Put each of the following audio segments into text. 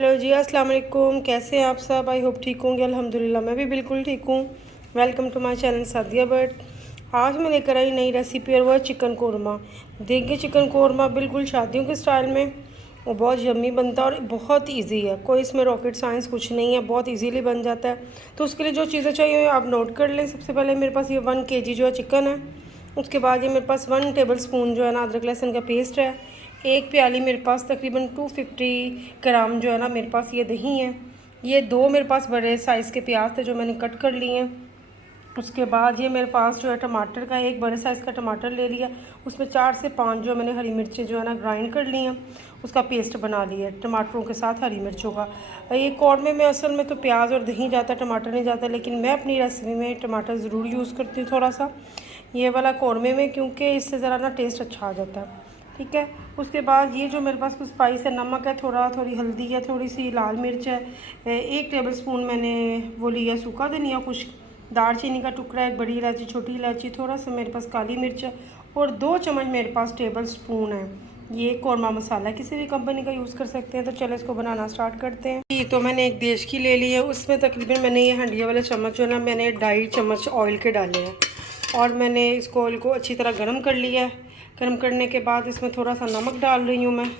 Hello जी, अस्सलाम वालेकुम। कैसे हैं आप सब? आई होप ठीक होंगे। अल्हम्दुलिल्लाह मैं भी बिल्कुल ठीक हूँ। Welcome to my channel Sadia Butt. आज मैं लेकर आई नई रेसिपी और वह चिकन कोरमा। देखिए, चिकन कोरमा बिल्कुल शादियों के स्टाइल में और बहुत यम्मी बनता है और बहुत इजी है। कोई इसमें रॉकेट साइंस कुछ नहीं है, बहुत इजीली बन जाता है। तो उसके लिए जो चीज़ें चाहिए आप नोट कर लें। सबसे पहले मेरे पास ये 1 kg जो है चिकन है। उसके बाद ये मेरे पास 1 टेबल स्पून जो है ना अदरक लहसुन का पेस्ट है। एक प्याली मेरे पास तकरीबन 250 ग्राम जो है ना मेरे पास ये दही है। ये 2 मेरे पास बड़े साइज़ के प्याज थे जो मैंने कट कर लिए हैं। उसके बाद ये मेरे पास जो है टमाटर का एक बड़े साइज़ का टमाटर ले लिया। उसमें 4 से 5 जो मैंने हरी मिर्चें जो है ना ग्राइंड कर ली हैं, उसका पेस्ट बना लिया है टमाटरों के साथ हरी मिर्चों का। ये कौरमे में असल में तो प्याज और दही जाता है, टमाटर नहीं जाता, लेकिन मैं अपनी रेसिपी में टमाटर ज़रूर यूज़ करती हूँ थोड़ा सा ये वाला कौरमे में, क्योंकि इससे ज़रा ना टेस्ट अच्छा आ जाता है। ठीक है। उसके बाद ये जो मेरे पास कुछ स्पाइस है, नमक है, थोड़ी हल्दी है, थोड़ी सी लाल मिर्च है, 1 टेबल स्पून मैंने वो लिया सूखा धनिया, कुछ दालचीनी का टुकड़ा, एक बड़ी इलायची, छोटी इलायची, थोड़ा सा मेरे पास काली मिर्च है और 2 चम्मच मेरे पास टेबल स्पून है ये कौरमा मसाला। किसी भी कंपनी का यूज़ कर सकते हैं। तो चलो इसको बनाना स्टार्ट करते हैं। ये तो मैंने एक देश की ले ली है। उसमें तकरीबन मैंने ये हंडिया वाले चम्मच जो है ना मैंने 2.5 चम्मच ऑयल के डाले हैं और मैंने इस ऑयल को अच्छी तरह गर्म कर लिया है। गर्म करने के बाद इसमें थोड़ा सा नमक डाल रही हूँ मैं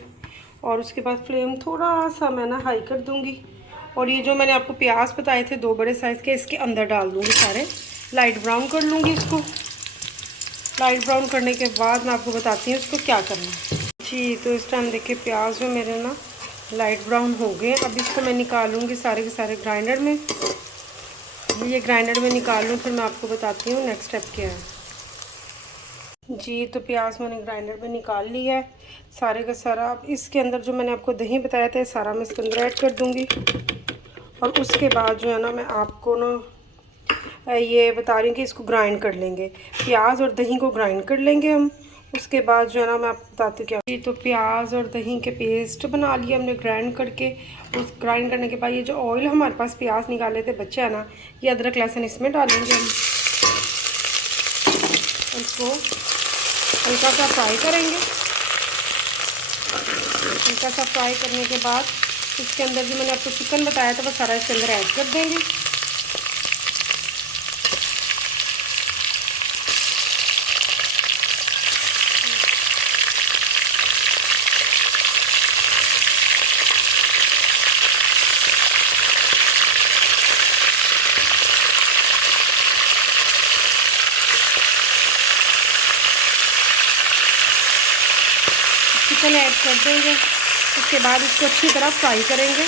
और उसके बाद फ्लेम थोड़ा सा मैं ना हाई कर दूँगी। और ये जो मैंने आपको प्याज बताए थे 2 बड़े साइज़ के, इसके अंदर डाल दूँगी सारे। लाइट ब्राउन कर लूँगी इसको। लाइट ब्राउन करने के बाद मैं आपको बताती हूँ इसको क्या करना है जी। तो इस टाइम देखिए प्याज जो मेरे ना लाइट ब्राउन हो गए। अब इसको मैं निकालूँगी सारे के सारे ग्राइंडर में। ये ग्राइंडर में निकाल लूँ, फिर मैं आपको बताती हूँ नेक्स्ट स्टेप क्या है जी। तो प्याज मैंने ग्राइंडर में निकाल लिया है सारे का सारा। अब इसके अंदर जो मैंने आपको दही बताया था सारा मैं इसके अंदर ऐड कर दूँगी। और उसके बाद जो है ना मैं आपको ना ये बता रही हूँ कि इसको ग्राइंड कर लेंगे। प्याज और दही को ग्राइंड कर लेंगे हम। उसके बाद जो है ना मैं आपको बताती हूँ क्या। ये तो प्याज और दही के पेस्ट बना लिया हमने ग्राइंड करके। उस ग्राइंड करने के बाद ये जो ऑयल हमारे पास प्याज निकाले थे बच्चे है ना, ये अदरक लहसुन इसमें डालेंगे हम। इसको हल्का सा फ्राई करेंगे। हल्का सा फ्राई करने के बाद इसके अंदर जो मैंने आपको चिकन बताया था वो सारा इसके अंदर ऐड कर देंगे। चिकन ऐड कर देंगे। उसके बाद इसको अच्छी तरह फ्राई करेंगे।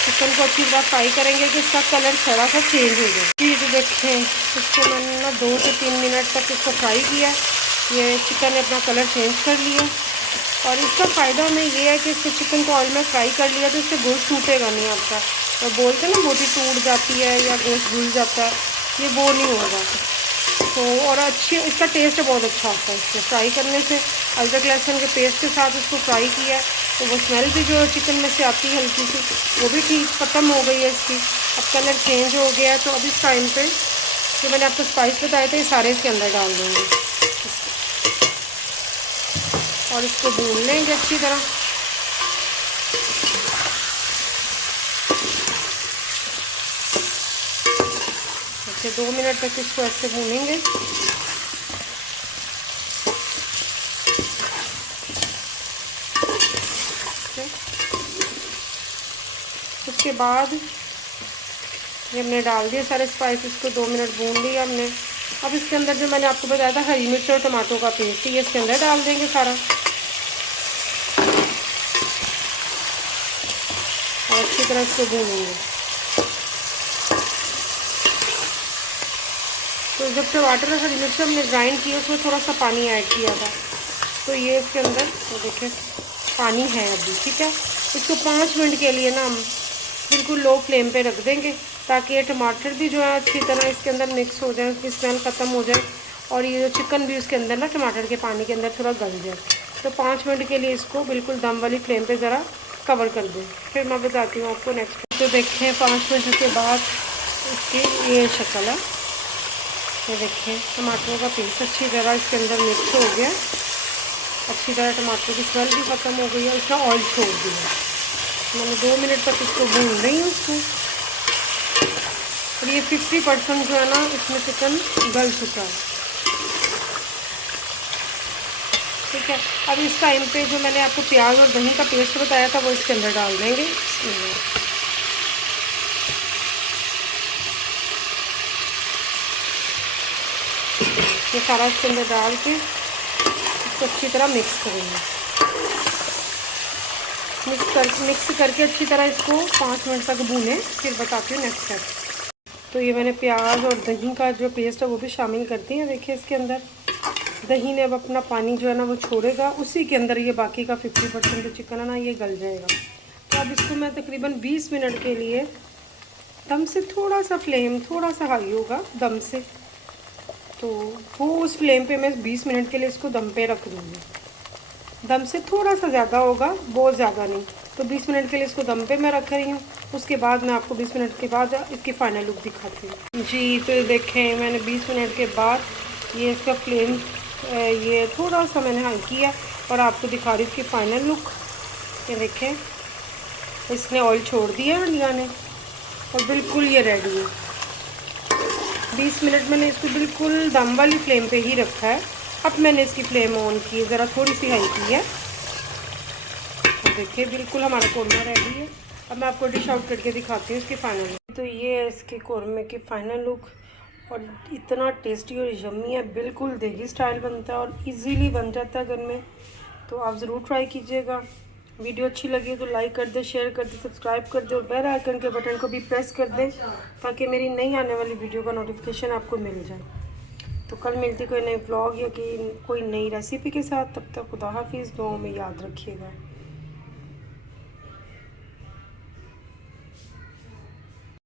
चिकन को अच्छी तरह फ्राई करेंगे कि इसका कलर थोड़ा सा चेंज हो जाए। फिर देखें इसको मैंने ना 2 से 3 मिनट तक इसको फ्राई किया। ये चिकन ने अपना कलर चेंज कर लिया और इसका फ़ायदा हमें ये है कि इसको चिकन को ऑयल में फ्राई कर लिया तो इससे गोश्त टूटेगा नहीं आपका। और बोलते हैं ना बोटी टूट जाती है या गोश्त घुल जाता है, ये वो नहीं होगा। तो और अच्छी इसका टेस्ट बहुत अच्छा आता है इसको फ्राई करने से। अदरक लहसुन के पेस्ट के साथ इसको फ्राई किया है तो वो स्मेल भी जो है चिकन में से आती है हल्की सी, वो भी ठीक ख़त्म हो गई है इसकी। अब कलर चेंज हो गया है। तो अब इस टाइम पे जो मैंने आपको स्पाइस बताए थे ये सारे इसके अंदर डाल दूँगी और इसको भून लेंगे अच्छी तरह। अच्छे 2 मिनट तक इसको ऐसे भूनेंगे। उसके बाद ये हमने डाल दिए सारे स्पाइसेस को, 2 मिनट भून लिया हमने। अब इसके अंदर जो मैंने आपको बताया था हरी मिर्च और टमाटो का पेस्ट ये इसके अंदर डाल देंगे सारा और अच्छी तरह इसको भूनेंगे। तो जब टमाटर और हरी मिर्च हमने ग्राइंड किया उसमें थोड़ा सा पानी ऐड किया था तो ये इसके अंदर तो देखें पानी है अभी। ठीक है। इसको 5 मिनट के लिए ना हम बिल्कुल लो फ्लेम पे रख देंगे ताकि ये टमाटर भी जो है अच्छी तरह इसके अंदर मिक्स हो जाए, उसकी स्मेल ख़त्म हो जाए और ये जो चिकन भी उसके अंदर ना टमाटर के पानी के अंदर थोड़ा गल जाए। तो 5 मिनट के लिए इसको बिल्कुल दम वाली फ्लेम पे ज़रा कवर कर दें। फिर मैं बताती हूँ आपको नेक्स्ट। तो देखें 5 मिनट के बाद इसकी ये शक्ल है। ये देखें टमाटरों का पेस्ट अच्छी तरह इसके अंदर मिक्स हो गया अच्छी तरह टमाटर की स्मेल भी ख़त्म हो गई है, इसका ऑयल छोड़ दिया। मैंने 2 मिनट तक इसको भून रही हूँ इसको, और ये 50% जो है ना इसमें चिकन गल चुका है। ठीक है, अब इस टाइम पे जो मैंने आपको प्याज और दही का पेस्ट बताया था वो इसके अंदर डाल देंगे। ये सारा इसके अंदर डाल के इसको अच्छी तरह मिक्स करेंगे। मिक्स करके अच्छी तरह इसको 5 मिनट तक भूनें, फिर बताती हूँ नेक्स्ट स्टेप। तो ये मैंने प्याज और दही का जो पेस्ट है वो भी शामिल कर दी है। देखिए इसके अंदर दही ने अब अपना पानी जो है ना वो छोड़ेगा, उसी के अंदर ये बाकी का 50% जो चिकन है ना ये गल जाएगा। तो अब इसको मैं तकरीबन 20 मिनट के लिए दम से, थोड़ा सा फ्लेम थोड़ा सा हाई होगा दम से, तो वो उस फ्लेम पे मैं 20 मिनट के लिए इसको दम पे रख दूँगी। दम से थोड़ा सा ज़्यादा होगा, बहुत ज़्यादा नहीं। तो 20 मिनट के लिए इसको दम पे मैं रख रही हूँ। उसके बाद मैं आपको 20 मिनट के बाद इसकी फ़ाइनल लुक दिखाती हूँ। जी तो देखें मैंने 20 मिनट के बाद ये इसका फ्लेम ये थोड़ा सा मैंने हाई किया और आपको दिखा रही इसकी फ़ाइनल लुक। ये देखें इसने ऑयल छोड़ दिया अंडिया ने और बिल्कुल ये रेडी है। 20 मिनट मैंने इसको बिल्कुल दम वाली फ्लेम पे ही रखा है। अब मैंने इसकी फ्लेम ऑन की, ज़रा थोड़ी सी हाई की है। देखिए बिल्कुल हमारा कौरमा रेडी है। अब मैं आपको डिश आउट करके दिखाती हूँ इसकी फ़ाइनल लुक। तो ये है इसके कौरमे की फ़ाइनल लुक, और इतना टेस्टी और यम्मी है, बिल्कुल देगी स्टाइल बनता है और इजीली बन जाता है घर में। तो आप ज़रूर ट्राई कीजिएगा। वीडियो अच्छी लगी तो लाइक कर दे, शेयर कर दे, सब्सक्राइब कर दे और बेल आइकन के बटन को भी प्रेस कर दें ताकि मेरी नई आने वाली वीडियो का नोटिफिकेशन आपको मिल जाए। तो कल मिलती कोई नई व्लॉग या कि कोई नई रेसिपी के साथ। तब तक खुदा हाफिज़, दुआओं में याद रखिएगा।